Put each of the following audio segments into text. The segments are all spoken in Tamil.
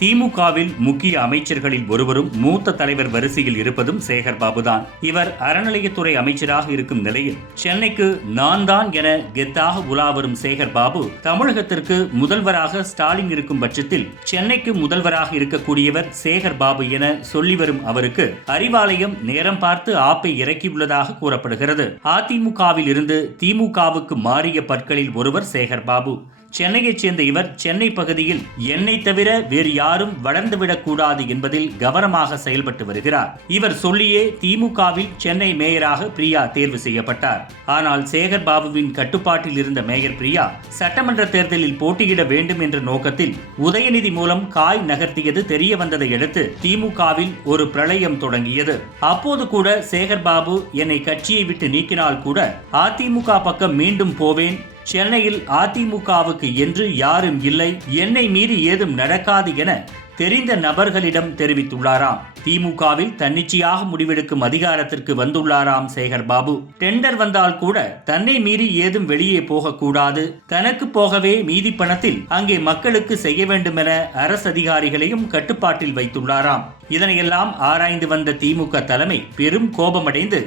திமுகவில் முக்கிய அமைச்சர்களில் ஒருவரும் மூத்த தலைவர் வரிசையில் இருப்பதும் சேகர் பாபுதான். இவர் அறநிலையத்துறை அமைச்சராக இருக்கும் நிலையில் சென்னைக்கு நான் தான் என கெத்தாக உலா வரும் சேகர் பாபு தமிழகத்திற்கு முதல்வராக ஸ்டாலின் இருக்கும் பட்சத்தில் சென்னைக்கு முதல்வராக இருக்கக்கூடியவர் சேகர் பாபு என சொல்லி வரும் அவருக்கு அறிவாலயம் நேரம் பார்த்து ஆப்பை இறக்கியுள்ளதாக கூறப்படுகிறது. அதிமுகவில் இருந்து திமுகவுக்கு மாறிய பற்களில் ஒருவர் சேகர் பாபு. சென்னையைச் சேர்ந்த இவர் சென்னை பகுதியில் என்னை தவிர வேறு யாரும் வளர்ந்துவிடக்கூடாது என்பதில் கவனமாக செயல்பட்டு வருகிறார். இவர் சொல்லியே திமுகவில் சென்னை மேயராக பிரியா தேர்வு செய்யப்பட்டார். ஆனால் சேகர் பாபுவின் கட்டுப்பாட்டில் இருந்த மேயர் பிரியா சட்டமன்ற தேர்தலில் போட்டியிட வேண்டும் என்ற நோக்கத்தில் உதயநிதி மூலம் காய் நகர்த்தியது தெரிய வந்ததை அடுத்து திமுகவில் ஒரு பிரளயம் தொடங்கியது. அப்போது கூட சேகர் பாபு என்னை கட்சியை விட்டு நீக்கினால் கூட அதிமுக பக்கம் மீண்டும் போவேன் சென்னையில் அதிமுகவுக்கு என்று யாரும் இல்லை. என்னை மீறி ஏதும் நடக்காது என தெரிந்த நபர்களிடம் தெரிவித்துள்ளாராம். திமுகவில் தன்னிச்சையாக முடிவெடுக்கும் அதிகாரத்திற்கு வந்துள்ளாராம் சேகர் பாபு. டெண்டர் வந்தால் கூட தன்னை மீறி ஏதும் வெளியே போகக்கூடாது. தனக்கு போகவே மீதி பணத்தில் அங்கே மக்களுக்கு செய்ய வேண்டும் என அரசு அதிகாரிகளையும் கட்டுப்பாட்டில் வைத்துள்ளாராம். இதனையெல்லாம் ஆராய்ந்து வந்த திமுக தலைமை பெரும் கோபமடைந்து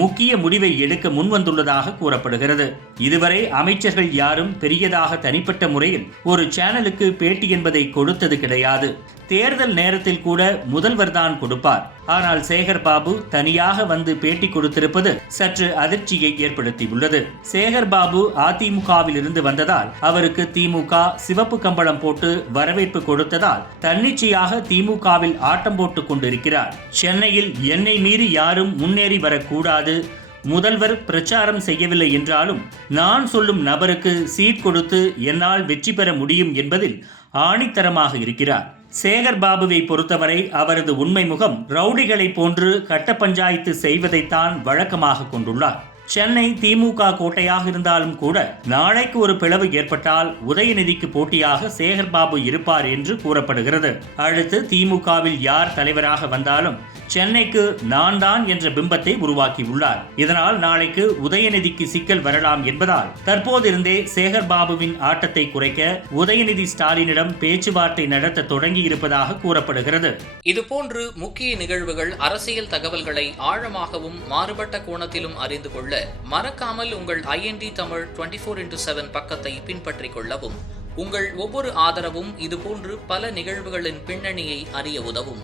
முக்கிய முடிவை எடுக்க முன்வந்துள்ளதாக கூறப்படுகிறது. இதுவரை அமைச்சர்கள் யாரும் பெரியதாக தனிப்பட்ட முறையில் ஒரு சேனலுக்கு பேட்டி என்பதை கொடுத்தது கிடையாது. தேர்தல் நேரத்தில் கூட முதல்வர் தான் கொடுப்பார். ஆனால் சேகர் பாபு தனியாக வந்து பேட்டி கொடுத்திருப்பது சற்று அதிர்ச்சியை ஏற்படுத்தியுள்ளது. சேகர் பாபு அதிமுகவில் இருந்து வந்ததால் அவருக்கு திமுக சிவப்பு கம்பளம் போட்டு வரவேற்பு கொடுத்ததால் தன்னிச்சையாக திமுகவில் ஆட்டம் போட்டுக் கொண்டிருக்கிறார். சென்னையில் என்னை மீறி யாரும் முன்னேறி வரக்கூடாது. முதல்வர் பிரச்சாரம் செய்யவில்லை என்றாலும் நான் சொல்லும் நபருக்கு சீட் கொடுத்து என்னால் வெற்றி பெற முடியும் என்பதில் ஆணித்தரமாக இருக்கிறார். சேகர் பாபுவை பொறுத்தவரை அவரது உண்மை முகம் ரவுடிகளைப் போன்று கட்ட பஞ்சாயத்து செய்வதைத்தான் வழக்கமாக கொண்டுள்ளார். சென்னை திமுக கோட்டையாக இருந்தாலும் கூட நாளைக்கு ஒரு பிளவு ஏற்பட்டால் உதயநிதிக்கு போட்டியாக சேகர்பாபு இருப்பார் என்று கூறப்படுகிறது. அடுத்து திமுகவில் யார் தலைவராக வந்தாலும் சென்னைக்கு நான் தான் என்ற பிம்பத்தை உருவாக்கியுள்ளார். இதனால் நாளைக்கு உதயநிதிக்கு சிக்கல் வரலாம் என்பதால் தற்போதிருந்தே சேகர் பாபுவின் ஆட்டத்தை குறைக்க உதயநிதி ஸ்டாலினிடம் பேச்சுவார்த்தை நடத்த தொடங்கி இருப்பதாக கூறப்படுகிறது இதுபோன்று முக்கிய நிகழ்வுகள் அரசியல் தகவல்களை ஆழமாகவும் மாறுபட்ட கோணத்திலும் அறிந்து கொள்ள மறக்காமல் உங்கள் INT Tamil twenty four into seven பக்கத்தை பின்பற்றிக் கொள்ளவும் உங்கள் ஒவ்வொரு ஆதரவும் இதுபோன்று பல நிகழ்வுகளின் பின்னணியை அறிய உதவும்.